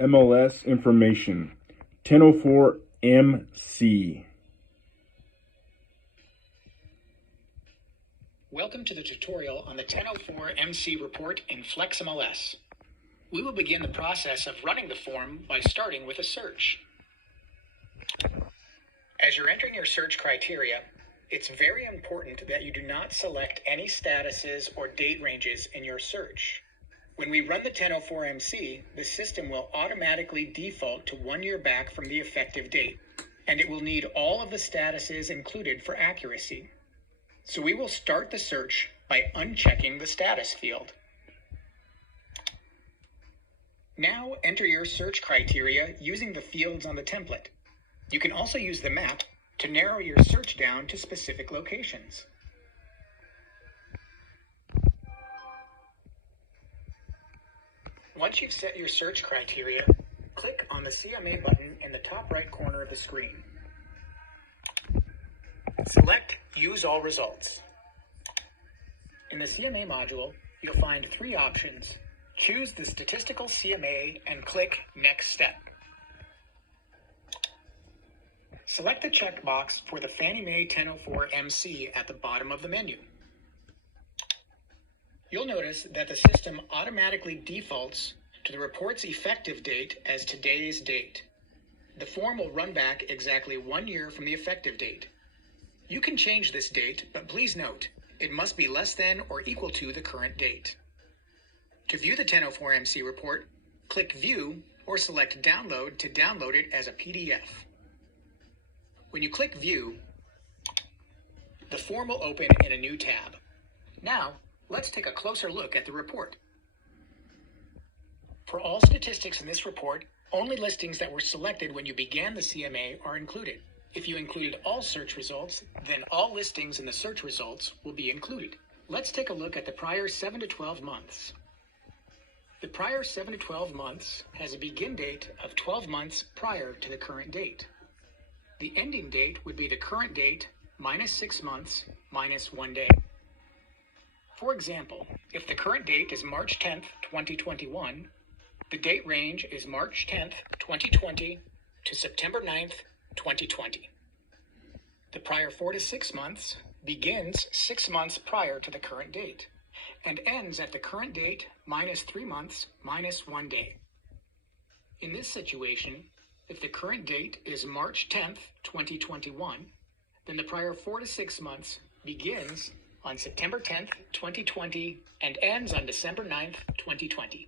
MLS Information-1004 Mc. Welcome to the tutorial on the 1004 MC report in FlexMLS. We will begin the process of running the form by starting with a search. As you're entering your search criteria, it's very important that you do not select any statuses or date ranges in your search. When we run the 1004 MC, the system will automatically default to 1 year back from the effective date, and it will need all of the statuses included for accuracy. So we will start the search by unchecking the status field. Now enter your search criteria using the fields on the template. You can also use the map to narrow your search down to specific locations. Once you've set your search criteria, click on the CMA button in the top right corner of the screen. Select Use All Results. In the CMA module, you'll find 3 options. Choose the statistical CMA and click Next Step. Select the checkbox for the Fannie Mae 1004 MC at the bottom of the menu. You'll notice that the system automatically defaults to the report's effective date as today's date. The form will run back exactly 1 year from the effective date. You can change this date, but please note, it must be less than or equal to the current date. To view the 1004 MC report, click View or select Download to download it as a PDF. When you click View, the form will open in a new tab. Now, let's take a closer look at the report. For all statistics in this report, only listings that were selected when you began the CMA are included. If you included all search results, then all listings in the search results will be included. Let's take a look at the prior 7 to 12 months. The prior 7 to 12 months has a begin date of 12 months prior to the current date. The ending date would be the current date minus 6 months minus 1 day. For example, if the current date is March 10th, 2021, the date range is March 10th, 2020 to September 9th, 2020. The prior 4 to 6 months begins 6 months prior to the current date and ends at the current date minus 3 months minus 1 day. In this situation, if the current date is March 10th, 2021, then the prior 4 to 6 months begins on September 10th, 2020 and ends on December 9th, 2020.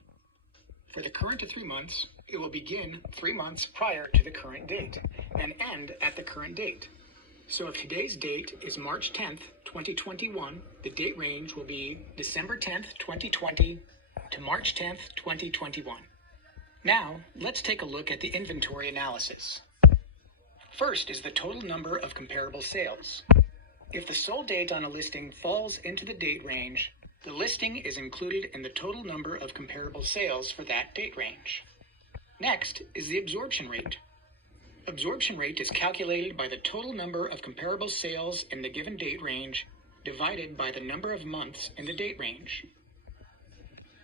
For the current to 3 months, it will begin 3 months prior to the current date and end at the current date. So if today's date is March 10th, 2021, the date range will be December 10th, 2020 to March 10th, 2021. Now, let's take a look at the inventory analysis. First is the total number of comparable sales. If the sold date on a listing falls into the date range, the listing is included in the total number of comparable sales for that date range. Next is the absorption rate. Absorption rate is calculated by the total number of comparable sales in the given date range divided by the number of months in the date range.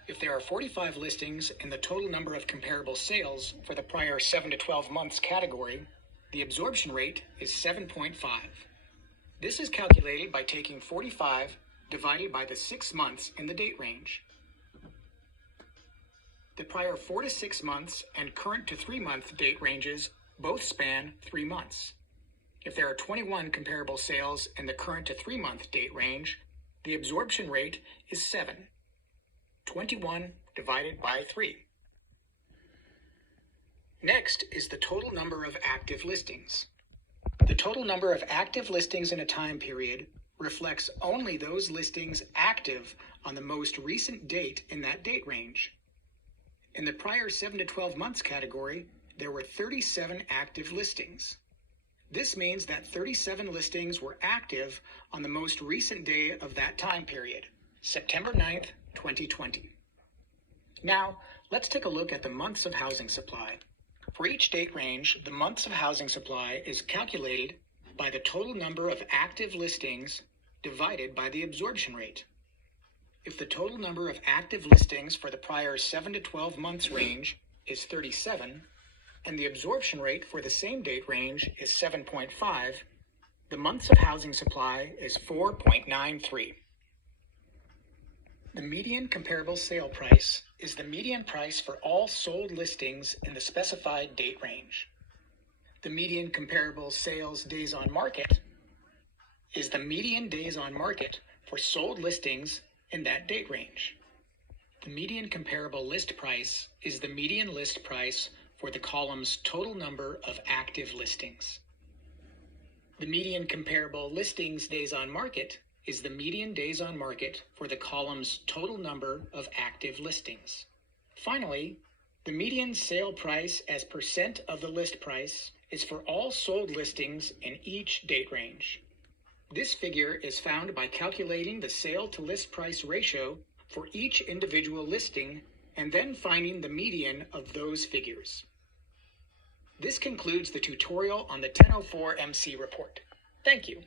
If there are 45 listings in the total number of comparable sales for the prior 7 to 12 months category, the absorption rate is 7.5. This is calculated by taking 45 divided by the 6 months in the date range. The prior 4 to 6 months and current to 3 month date ranges both span 3 months. If there are 21 comparable sales in the current to 3 month date range, the absorption rate is 7. 21 divided by 3. Next is the total number of active listings. The total number of active listings in a time period reflects only those listings active on the most recent date in that date range. In the prior 7 to 12 months category, there were 37 active listings. This means that 37 listings were active on the most recent day of that time period, September 9th, 2020. Now, let's take a look at the months of housing supply. For each date range, the months of housing supply is calculated by the total number of active listings divided by the absorption rate. If the total number of active listings for the prior 7 to 12 months range is 37, and the absorption rate for the same date range is 7.5, the months of housing supply is 4.93. The median comparable sale price is the median price for all sold listings in the specified date range. The median comparable sales days on market is the median days on market for sold listings in that date range. The median comparable list price is the median list price for the column's total number of active listings. The median comparable listings days on market is the median days on market for the column's total number of active listings. Finally, the median sale price as percent of the list price is for all sold listings in each date range. This figure is found by calculating the sale to list price ratio for each individual listing and then finding the median of those figures. This concludes the tutorial on the 1004 MC report. Thank you.